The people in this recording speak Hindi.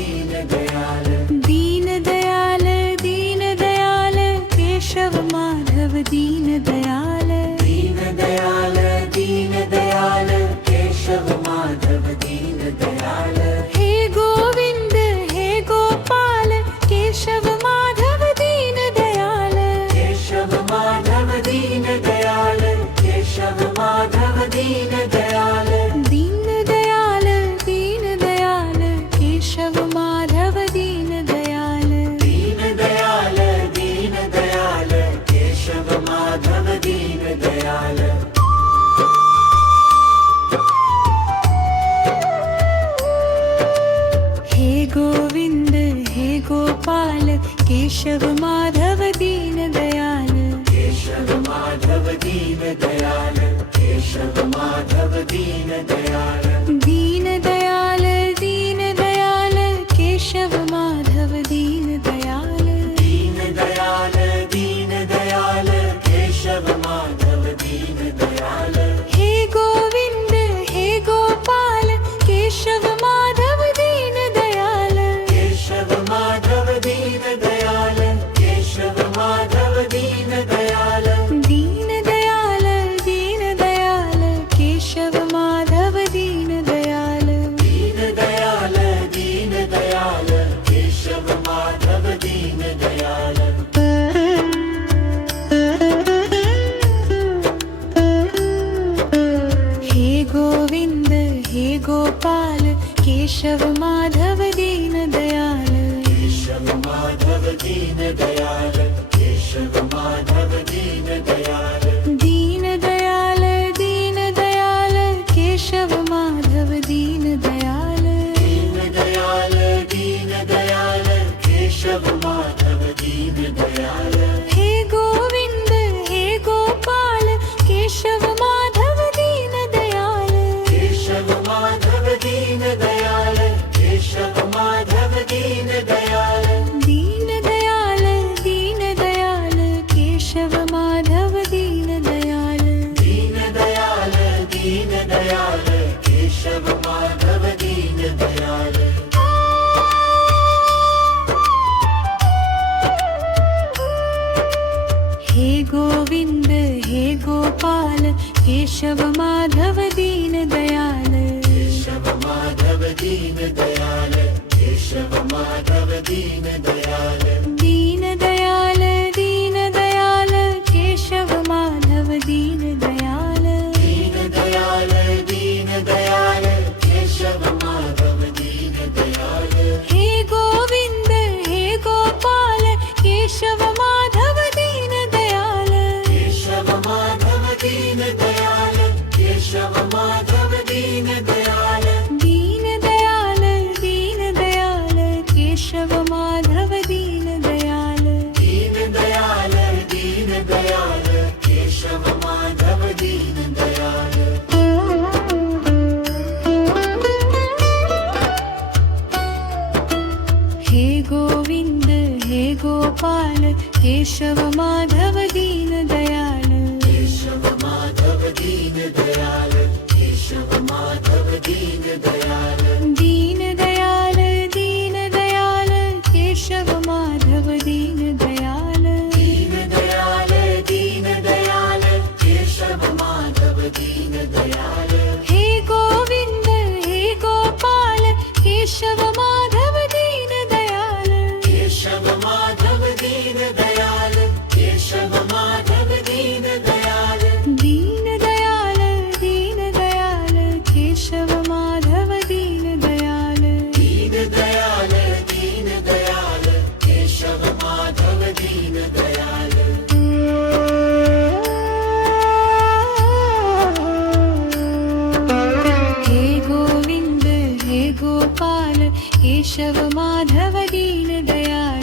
दीन दयाल। दीन दयाल दीन दयाल केशव माधव दीन दयाल। दीन दयाल दीन दयाल केशव माधव दीन दयाल। हे गोविंद हे गोपाल केशव माधव दीन दयाल। केशव माधव दीन दयाल। केशव माधव दीन दयाल। दीन दयाल दीन दयाल केशव माधव दीन दयाल। दीन दयाल दीन दयाल केशव माधव दीन दयाल। हे गोविंद हे गोपाल केशव माधव दीन दयाल। केशव माधव दीन दयाल। केशव माधव दीन दयाल। दीन दयाल दीन दयाल केशव माधव दीन दयाल। दीन दयाल दीन दयाल केशव माधव दीन दयाल। हे गोविंद हे गोपाल केशव माधव दीन दयाल। केशव माधव दीन दयाल। केशव माधव दीन दयाल। दीन दयाल दीन दयाल केशव माधव दीन दयाल। दीन दयाल दीन दयाल केशव माधव दीन दयाल। हे गोविंद हे गोपाल केशव माधव दीन दयाल। केशव माधव दीन दयाल। केशव माधव दीन दयाल। दीन दयाल दीन दयाल केशव माधव दीन दयाल। दीन दयाल दीन दयाल केशव माधव दीन दयाल। हे गोविंद हे गोपाल केशव माधव दीन दयाल। केशव माधव दीन दयाल। केशव माधव दीन दयाल। दीन दयाल दीन दयाल केशव माधव दीन दयाल। दीन दयाल दीन दयाल केशव माधव दीन दयाल। हे गोविंद हे गोपाल केशव माधव दीन दयाल। केशव माधव दीन दयाल। केशव माधव दीन दयाल। दीन दयाल दीन दयाल केशव माधव दीन दयाल। दीन दयाल दीन दयाल केशव माधव दीन दयाल। हे गोविंद हे गोपाल केशव माधव दीन दयाल। केशव माधव दीन दयाल। केशव माधव दीन दयाल। दीन दयाल दीन दयाल केशव माधव दीन दयाल। दीन दयाल दीन दयाल केशव माधव दीन दयाल। हे गोविंद हे गोपाल केशव माधव दीन दयाल। केशव माधव दीन दयाल। केशव माधव दीन दयाल। दीन दयाल दीन दयाल केशव माधव दीन दयाल। दीन दयाल दीन दयाल केशव माधव दीन दयाल। हे गोविंद हे गोपाल केशव माधव दीन दयाल। केशव माधव दीन दयाल। केशव माधव दीन दयाल। दीन दयाल दीन दयाल केशव माधव दीन दयाल। दीन दयाल दीन दयाल केशव माधव दीन दयाल। हे गोविंद हे गोपाल केशव माधव दीन दयाल।